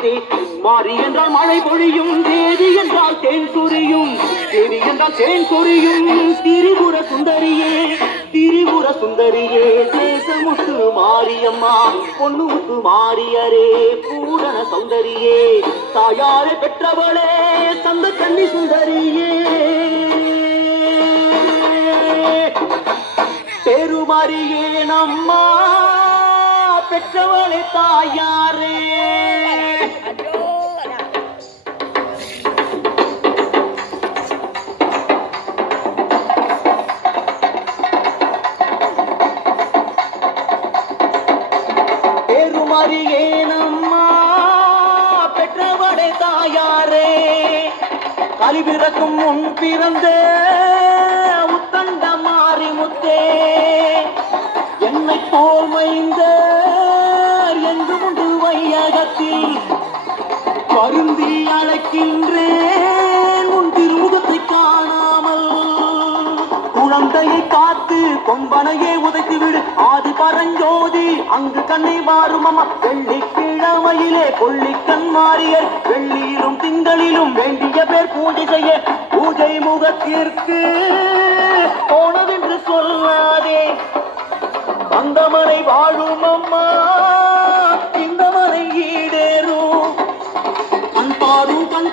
முத்தே மாறி என்றால் மழை பொழியும் தேவி என்றால் தேன் சொரியும் தேவி என்றால் தேன் சொரியும் திரிபுர சுந்தரியே திரிபுர சுந்தரியே தேசமுத்து மாரியம்மா பொன்னுமுத்து மாரியரே பூரண சௌந்தரியே தாயாரை பெற்றவளே சந்த கன்னி சுந்தரியே பெருமாரியே நம்மா பெற்றவளே தாயாரே பெருமாரியே நம்மா பெற்றவளே தாயாரே கலிபிறக்கும் முன் பிறந்த முத்தண்ட மாறி முத்தே என்னை போல் மைந்த என்று உண்டு வையகத்தில் வருந்தி அழைக்கின்றேன் உன் திருமுகத்தை காணாமல் குழந்தையை காத்து கொம்பனையே உதைத்து விடு ஆதி பரஞ்சோதி அங்கு கண்ணை மாறும் அம்மா வெள்ளிக்கிழமையிலே கொள்ளிக்கண் மாறியர் வெள்ளியிலும் திங்களிலும் வேண்டிய பேர் பூஜை செய்ய பூஜை முகத்திற்கு போனதென்று சொல்லாதே அந்த மனை வாழும் அம்மா இந்த மனை ஈடேறும் கண்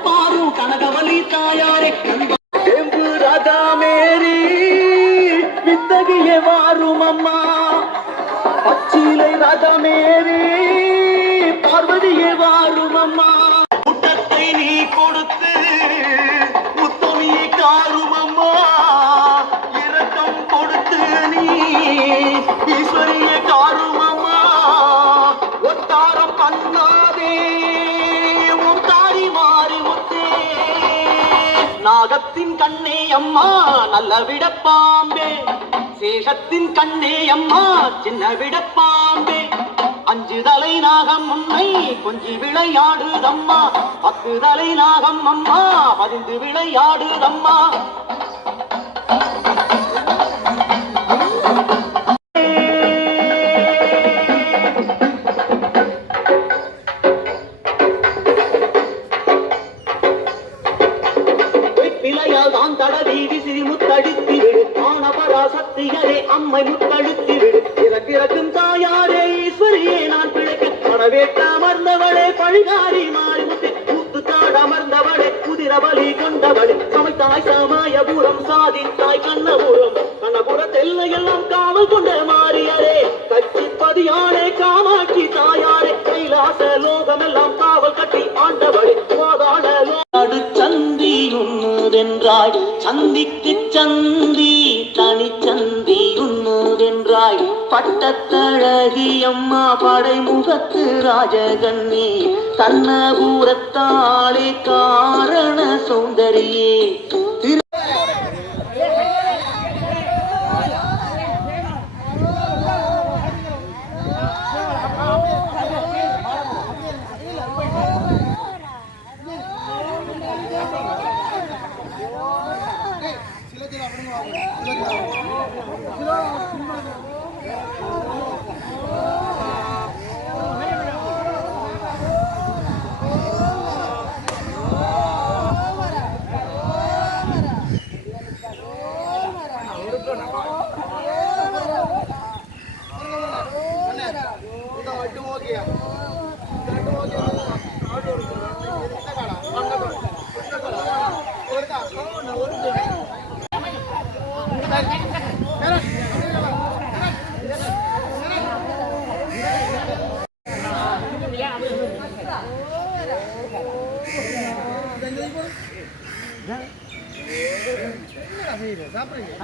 பாரும் கனகவலி தாயாரே எம்பு ராஜா மேரி வித்தகியே வாரும் அம்மா பச்சிலை ராஜா மேரி பார்வதியே வாரும் அம்மா கூட்டத்தை நீ கொடுத்து முத்தமியை காரும் அம்மா இரக்கம் கொடுத்து நீ ஈஸ்வரியை காரும் அம்மா ஒத்தாரம் பண்ணாதே உன் தாரி மாறி முத்தே நாகத்தின் கண்ணே அம்மா நல்ல விடப்பாம்பே சேஷத்தின் கண்ணே அம்மா சின்ன விடப்பாம்பே அஞ்சு தலை நாகம் உன்னை கொஞ்சி விளையாடுதம்மா 10 தலை நாகம் அம்மா பதிந்து விளையாடுதம்மா பிழையால் தடவி விசிறி முத்தடித்து விடு ஆனபராசக்தியரே அம்மை முத்தழுத்தி விடு பிறக்கும் தாயாரே ஈஸ்வரியே நான் பிழைக்க படவேட்ட அமர்ந்தவளே பழிகாரி மாறி முத்தி கூத்து காடு அமர்ந்தவளே குதிர பலி கொண்டவளே சமைத்தாய் சமயபுரம் சாதித்தாய் கண்ணபுரம் கண்ணபுரத்தெல்லையெல்லாம் காவல் கொண்ட மாறியரே கட்சிப்பதியானே காமாட்சி தாயாரே கைலாச லோகமெல்லாம் காவல் கட்டி ஆண்டவளே பாதாள சந்தி உண்ணுதென்றாய் சந்திக்கு சந்தி தனிச்சந்தி உண்ணுதென்றாய் பட்டத்தழகி அம்மா படைமுகத்து ராஜகன்னி கண்ணபுரத்தாளே காரண சௌந்தரியே சாப்பிடுங்க